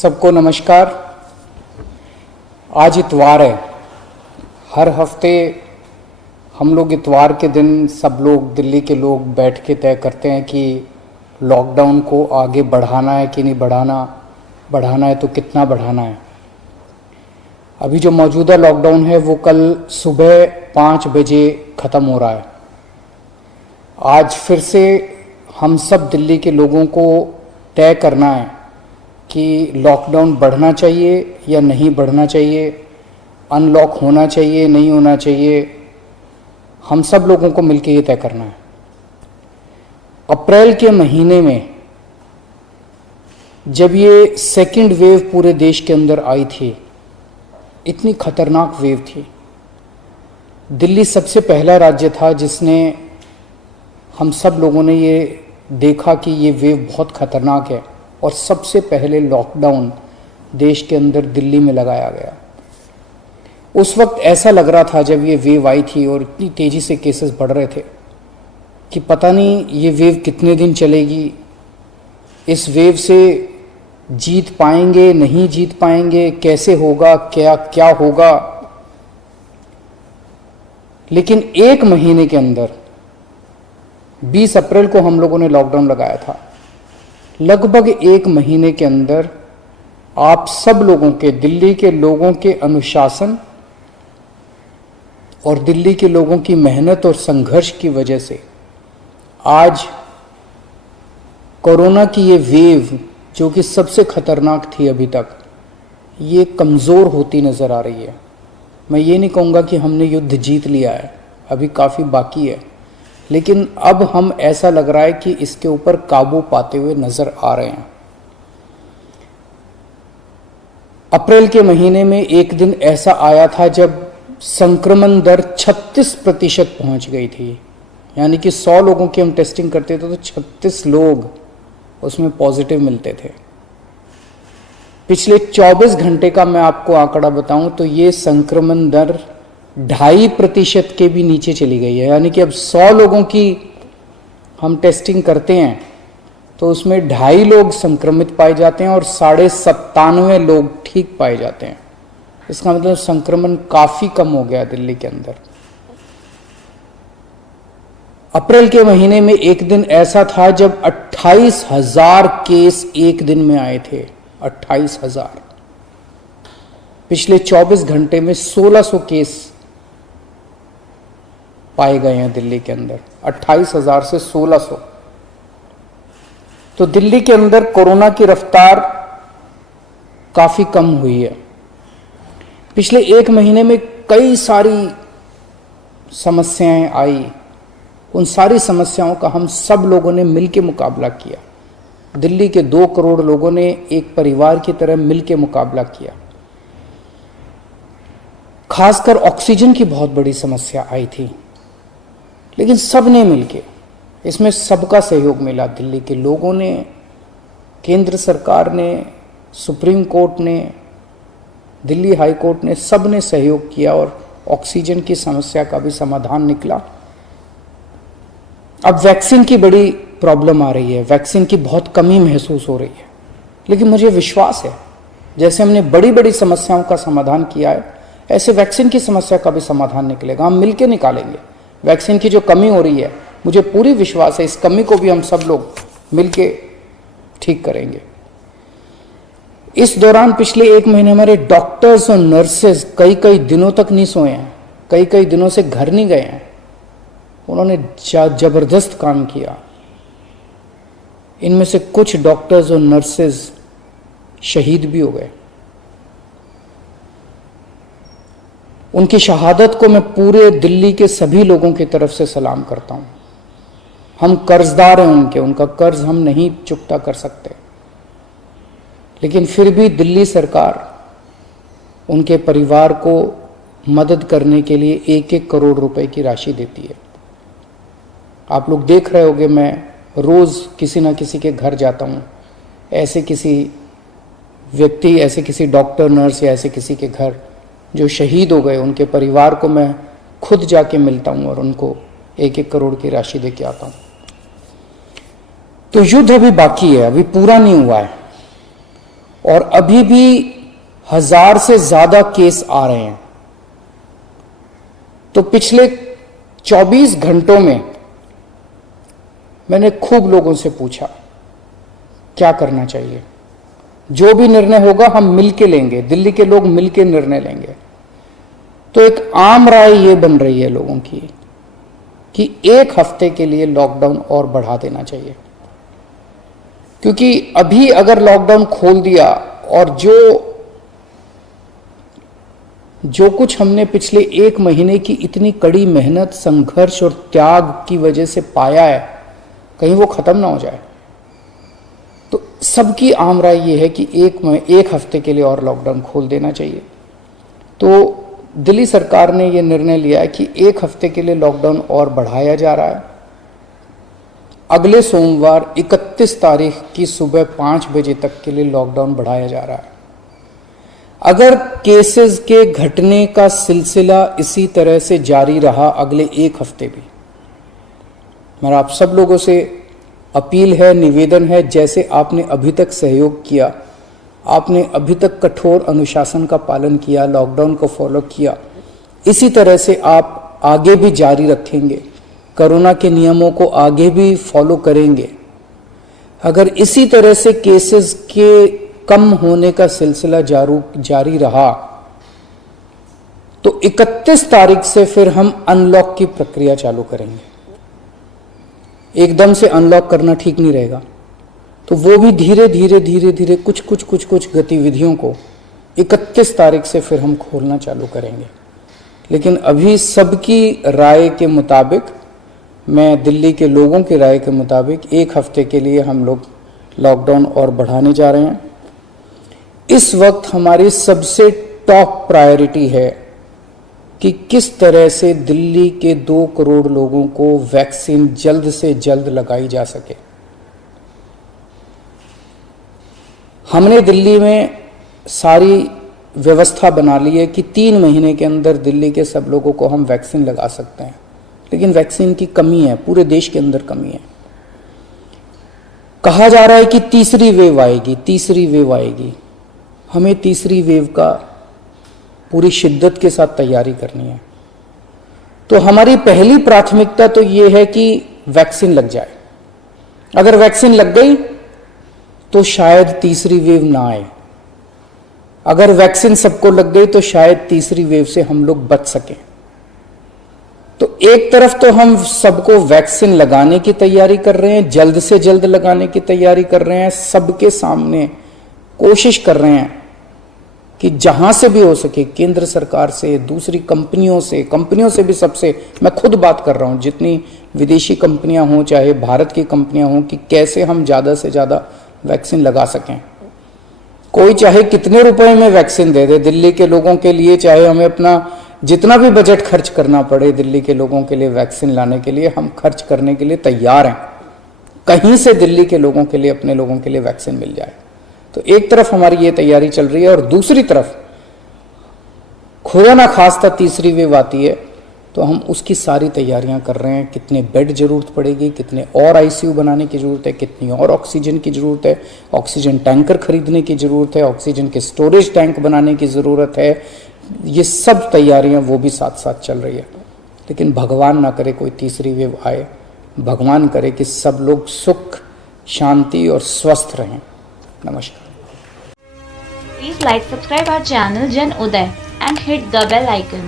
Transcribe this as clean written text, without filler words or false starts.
सबको नमस्कार। आज इतवार है। हर हफ्ते हम लोग इतवार के दिन सब लोग दिल्ली के लोग बैठ के तय करते हैं कि लॉकडाउन को आगे बढ़ाना है कि नहीं बढ़ाना है तो कितना बढ़ाना है। अभी जो मौजूदा लॉकडाउन है वो कल सुबह 5 बजे ख़त्म हो रहा है। आज फिर से हम सब दिल्ली के लोगों को तय करना है कि लॉकडाउन बढ़ना चाहिए या नहीं बढ़ना चाहिए, अनलॉक होना चाहिए नहीं होना चाहिए। हम सब लोगों को मिलकर ये तय करना है। अप्रैल के महीने में जब ये सेकंड वेव पूरे देश के अंदर आई थी, इतनी खतरनाक वेव थी। दिल्ली सबसे पहला राज्य था जिसने, हम सब लोगों ने ये देखा कि ये वेव बहुत खतरनाक है और सबसे पहले लॉकडाउन देश के अंदर दिल्ली में लगाया गया। उस वक्त ऐसा लग रहा था जब ये वेव आई थी और इतनी तेज़ी से केसेस बढ़ रहे थे कि पता नहीं ये वेव कितने दिन चलेगी, इस वेव से जीत पाएंगे नहीं जीत पाएंगे, कैसे होगा, क्या क्या होगा। लेकिन एक महीने के अंदर 20 अप्रैल को हम लोगों ने लॉकडाउन लगाया था। लगभग एक महीने के अंदर आप सब लोगों के, दिल्ली के लोगों के अनुशासन और दिल्ली के लोगों की मेहनत और संघर्ष की वजह से आज कोरोना की ये वेव जो कि सबसे खतरनाक थी अभी तक, ये कमज़ोर होती नज़र आ रही है। मैं ये नहीं कहूँगा कि हमने युद्ध जीत लिया है, अभी काफ़ी बाकी है, लेकिन अब हम ऐसा लग रहा है कि इसके ऊपर काबू पाते हुए नजर आ रहे हैं। अप्रैल के महीने में एक दिन ऐसा आया था जब संक्रमण दर 36% पहुंच गई थी। यानी कि 100 लोगों की हम टेस्टिंग करते थे तो 36 लोग उसमें पॉजिटिव मिलते थे। पिछले 24 घंटे का मैं आपको आंकड़ा बताऊं तो ये संक्रमण दर 2.5% के भी नीचे चली गई है। यानी कि अब 100 लोगों की हम टेस्टिंग करते हैं तो उसमें 2.5 लोग संक्रमित पाए जाते हैं और 97.5 लोग ठीक पाए जाते हैं। इसका मतलब संक्रमण काफी कम हो गया दिल्ली के अंदर। अप्रैल के महीने में एक दिन ऐसा था जब 28,000 केस एक दिन में आए थे। 28,000। पिछले 24 घंटे में 1600 केस पाए गए हैं दिल्ली के अंदर। 28,000 से 1600। तो दिल्ली के अंदर कोरोना की रफ्तार काफी कम हुई है। पिछले एक महीने में कई सारी समस्याएं आई। उन सारी समस्याओं का हम सब लोगों ने मिलकर मुकाबला किया। दिल्ली के 2 करोड़ लोगों ने एक परिवार की तरह मिलकर मुकाबला किया। खासकर ऑक्सीजन की बहुत बड़ी समस्या आई थी, लेकिन सब ने मिलके, इसमें सबका सहयोग मिला। दिल्ली के लोगों ने, केंद्र सरकार ने, सुप्रीम कोर्ट ने, दिल्ली हाई कोर्ट ने, सब ने सहयोग किया और ऑक्सीजन की समस्या का भी समाधान निकला। अब वैक्सीन की बड़ी प्रॉब्लम आ रही है, वैक्सीन की बहुत कमी महसूस हो रही है, लेकिन मुझे विश्वास है जैसे हमने बड़ी बड़ी समस्याओं का समाधान किया है, ऐसे वैक्सीन की समस्या का भी समाधान निकलेगा। हम मिलकर निकालेंगे। वैक्सीन की जो कमी हो रही है, मुझे पूरी विश्वास है इस कमी को भी हम सब लोग मिलके ठीक करेंगे। इस दौरान पिछले एक महीने हमारे डॉक्टर्स और नर्सेज कई दिनों तक नहीं सोए हैं, कई दिनों से घर नहीं गए हैं। उन्होंने जबरदस्त काम किया। इनमें से कुछ डॉक्टर्स और नर्सेज शहीद भी हो गए। उनकी शहादत को मैं पूरे दिल्ली के सभी लोगों की तरफ से सलाम करता हूं। हम कर्जदार हैं उनका कर्ज हम नहीं चुकता कर सकते, लेकिन फिर भी दिल्ली सरकार उनके परिवार को मदद करने के लिए 1-1 करोड़ रुपए की राशि देती है। आप लोग देख रहे होंगे, मैं रोज किसी ना किसी के घर जाता हूं, ऐसे किसी व्यक्ति, ऐसे किसी डॉक्टर, नर्स या ऐसे किसी के घर जो शहीद हो गए, उनके परिवार को मैं खुद जाके मिलता हूं और उनको 1-1 करोड़ की राशि देके आता हूं। तो युद्ध अभी बाकी है, अभी पूरा नहीं हुआ है। और अभी भी 1000 से ज्यादा केस आ रहे हैं। तो पिछले 24 घंटों में मैंने खूब लोगों से पूछा क्या करना चाहिए। जो भी निर्णय होगा हम मिलके लेंगे, दिल्ली के लोग मिलके निर्णय लेंगे। तो एक आम राय ये बन रही है लोगों की कि 1 हफ्ते के लिए लॉकडाउन और बढ़ा देना चाहिए, क्योंकि अभी अगर लॉकडाउन खोल दिया और जो कुछ हमने पिछले 1 महीने की इतनी कड़ी मेहनत, संघर्ष और त्याग की वजह से पाया है, कहीं वो खत्म ना हो जाए। तो सबकी आम राय ये है कि 1 हफ्ते के लिए और लॉकडाउन खोल देना चाहिए। तो दिल्ली सरकार ने ये निर्णय लिया है कि 1 हफ्ते के लिए लॉकडाउन और बढ़ाया जा रहा है। अगले सोमवार 31 तारीख की सुबह 5 बजे तक के लिए लॉकडाउन बढ़ाया जा रहा है। अगर केसेस के घटने का सिलसिला इसी तरह से जारी रहा अगले 1 हफ्ते भी, मेरा आप सब लोगों से अपील है, निवेदन है, जैसे आपने अभी तक सहयोग किया, आपने अभी तक कठोर अनुशासन का पालन किया, लॉकडाउन को फॉलो किया, इसी तरह से आप आगे भी जारी रखेंगे, कोरोना के नियमों को आगे भी फॉलो करेंगे। अगर इसी तरह से केसेस के कम होने का सिलसिला जारी रहा तो 31 तारीख से फिर हम अनलॉक की प्रक्रिया चालू करेंगे। एकदम से अनलॉक करना ठीक नहीं रहेगा, तो वो भी धीरे धीरे कुछ गतिविधियों को 31 तारीख से फिर हम खोलना चालू करेंगे। लेकिन अभी सबकी राय के मुताबिक, मैं दिल्ली के लोगों की राय के मुताबिक 1 हफ्ते के लिए हम लोग लॉकडाउन और बढ़ाने जा रहे हैं। इस वक्त हमारी सबसे टॉप प्रायोरिटी है कि किस तरह से दिल्ली के 2 करोड़ लोगों को वैक्सीन जल्द से जल्द लगाई जा सके। हमने दिल्ली में सारी व्यवस्था बना ली है कि 3 महीने के अंदर दिल्ली के सब लोगों को हम वैक्सीन लगा सकते हैं, लेकिन वैक्सीन की कमी है, पूरे देश के अंदर कमी है। कहा जा रहा है कि तीसरी वेव आएगी। हमें तीसरी वेव का पूरी शिद्दत के साथ तैयारी करनी है। तो हमारी पहली प्राथमिकता तो ये है कि वैक्सीन लग जाए। अगर वैक्सीन लग गई तो शायद तीसरी वेव ना आए। अगर वैक्सीन सबको लग गई तो शायद तीसरी वेव से हम लोग बच सकें। तो एक तरफ तो हम सबको वैक्सीन लगाने की तैयारी कर रहे हैं, जल्द से जल्द लगाने की तैयारी कर रहे हैं, सबके सामने कोशिश कर रहे हैं कि जहां से भी हो सके, केंद्र सरकार से, दूसरी कंपनियों से भी, सबसे मैं खुद बात कर रहा हूं, जितनी विदेशी कंपनियां हों चाहे भारत की कंपनियां हों, कि कैसे हम ज्यादा से ज्यादा वैक्सीन लगा सकें। कोई चाहे कितने रुपए में वैक्सीन दे दे दिल्ली के लोगों के लिए, चाहे हमें अपना जितना भी बजट खर्च करना पड़े दिल्ली के लोगों के लिए वैक्सीन लाने के लिए, हम खर्च करने के लिए तैयार हैं। कहीं से दिल्ली के लोगों के लिए, अपने लोगों के लिए वैक्सीन मिल जाए। तो एक तरफ हमारी ये तैयारी चल रही है और दूसरी तरफ खुदा ना खास्ता तीसरी वेव आती है तो हम उसकी सारी तैयारियां कर रहे हैं। कितने बेड जरूरत पड़ेगी, कितने और आईसीयू बनाने की जरूरत है, कितनी और ऑक्सीजन की जरूरत है, ऑक्सीजन टैंकर खरीदने की जरूरत है, ऑक्सीजन के स्टोरेज टैंक बनाने की जरूरत है। ये सब तैयारियां वो भी साथ साथ चल रही है। लेकिन भगवान ना करे कोई तीसरी वेव आए, भगवान करे कि सब लोग सुख, शांति और स्वस्थ रहें। नमस्कार। Please like, subscribe our channel Jan Uday and hit the bell icon.